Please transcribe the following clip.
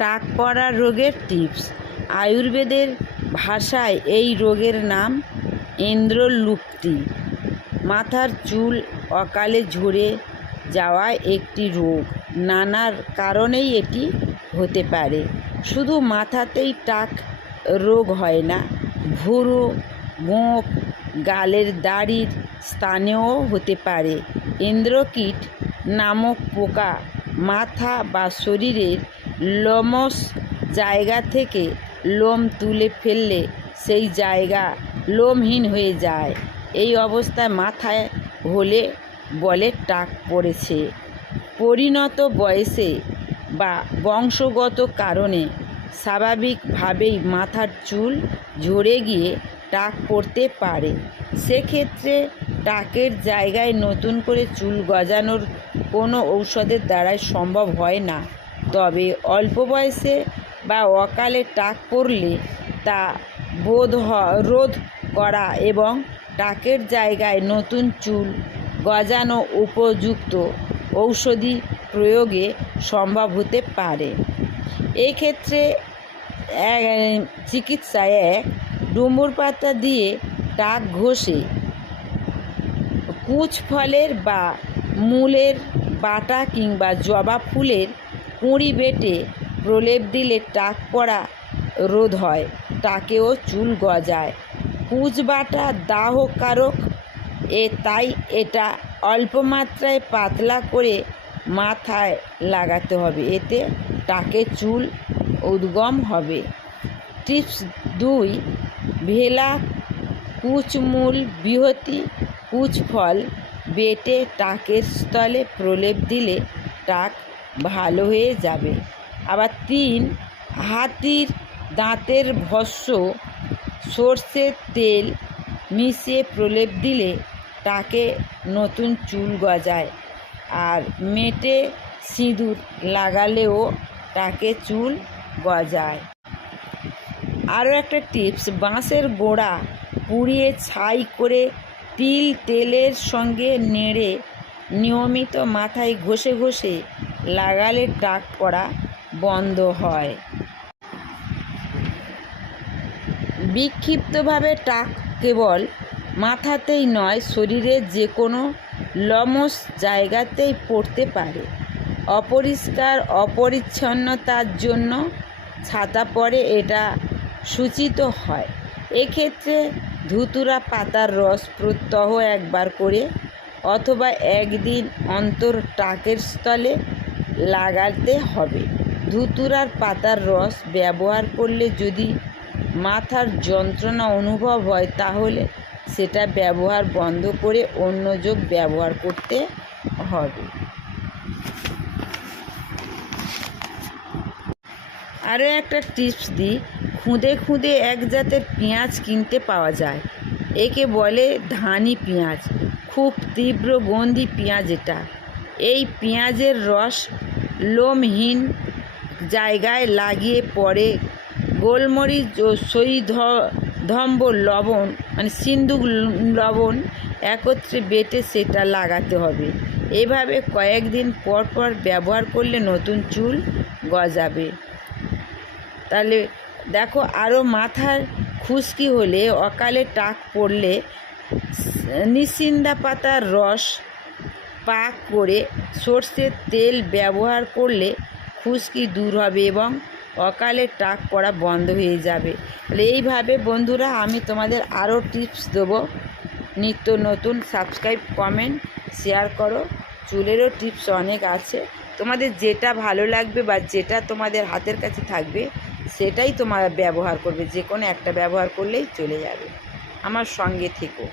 টাক পড়া রোগের টিপস। আয়ুর্বেদের ভাষায় এই রোগের নাম ইন্দ্রলুপ্তি। মাথার চুল অকালে ঝরে যাওয়া একটি রোগ। নানা কারণেই এটি হতে পারে। শুধু মাথাতেই টাক রোগ হয় না, ভুরু, গোঁফ, গালের দাড়ির স্থানেও হতে পারে। ইন্দ্রকীট নামক পোকা মাথা বা শরীরের লোমশ জায়গা থেকে লোম তুলে ফেললে সেই জায়গা লোমহীন হয়ে যায়। এই অবস্থায় মাথায় হলে বলে টাক পড়েছে। পরিণত বয়সে বা বংশগত কারণে স্বাভাবিকভাবেই মাথার চুল ঝরে গিয়ে টাক পড়তে পারে। সেক্ষেত্রে টাকের জায়গায় নতুন করে চুল গজানোর কোনো ঔষধের দ্বারাই সম্ভব হয় না। তবে অল্প বয়সে বা অকালে টাক পড়লে তা রোধ করা এবং টাকের জায়গায় নতুন চুল গজানো উপযুক্ত ঔষধি প্রয়োগে সম্ভব হতে পারে। এক্ষেত্রে চিকিৎসায় ডুমুর পাতা দিয়ে টাক ঘষে কুচ ফলের বা মূলের বাটা কিংবা জবা ফুলের কুঁড়ি বেটে প্রলেপ দিলে টাক পড়া রোধ হয়, টাকেও চুল গজায়। কুচ বাটা দাহকারক, তাই এটা অল্প মাত্রায় পাতলা করে মাথায় লাগাতে হবে, এতে টাকে চুল উদ্গম হবে। টিপস 2, ভেলা, কুচমূল, বিহতি, কুচফল বেটে টাকের স্থলে প্রলেপ দিলে টাক ভালো হয়ে যাবে। আবার 3, হাতির দাঁতের ভস্ম, সর্ষের তেল মিশিয়ে প্রলেপ দিলে টাকে নতুন চুল গজায়। আর মেটে সিঁদুর লাগালেও টাকে চুল গজায়। আরও একটা টিপস, বাঁশের গোড়া পুড়িয়ে ছাই করে তেলের সঙ্গে নেড়ে নিয়মিত মাথায় ঘষে ঘষে লাগালে টাক পড়া বন্ধ হয়। বিক্ষিপ্তভাবে টাক কেবল মাথাতেই নয়, শরীরের যে কোনো লোমশ জায়গাতেই পড়তে পারে। অপরিষ্কার অপরিচ্ছন্নতার জন্য ছাতা পরে এটা সূচিত হয়। এক্ষেত্রে ধুতুরা পাতার রস প্রত্যহ একবার করে অথবা একদিন অন্তর টাকের স্থলে লাগাতে হবে। ধুতুরার পাতার রস ব্যবহার করলে যদি মাথার যন্ত্রণা অনুভব হয় তাহলে সেটা ব্যবহার বন্ধ করে অন্য যোগ ব্যবহার করতে হবে। আরও একটা টিপস দিই, খুদে খুদে এক জাতের পেঁয়াজ কিনতে পাওয়া যায়, একে বলে ধানি পেঁয়াজ। খুব তীব্র গন্ধি পেঁয়াজ এটা। এই পেঁয়াজের রস লোমহীন জায়গায় লাগিয়ে পরে গোলমরিচ ও সৈধম্ব লবণ সিন্দুক লবণ একত্রে বেটে সেটা লাগাতে হবে। এভাবে কয়েকদিন পর পর ব্যবহার করলে নতুন চুল গজাবে। তাহলে দেখো, আরও মাথার খুশকি হলে, অকালে টাক পড়লে নিশিন্দা পাতার রস পাক করে সর্ষের তেল ব্যবহার করলে খুশকি দূর হবে এবং অকালে টাক পড়া বন্ধ হয়ে যাবে। তাহলে এইভাবে বন্ধুরা আমি তোমাদের আরও টিপস দেবো নিত্য নতুন। সাবস্ক্রাইব, কমেন্ট, শেয়ার করো। চুলেরও টিপস অনেক আছে, তোমাদের যেটা ভালো লাগবে বা যেটা তোমাদের হাতের কাছে থাকবে সেটাই তোমরা ব্যবহার করবে। যে কোনো একটা ব্যবহার করলেই চলে যাবে। আমার সঙ্গে থেকো।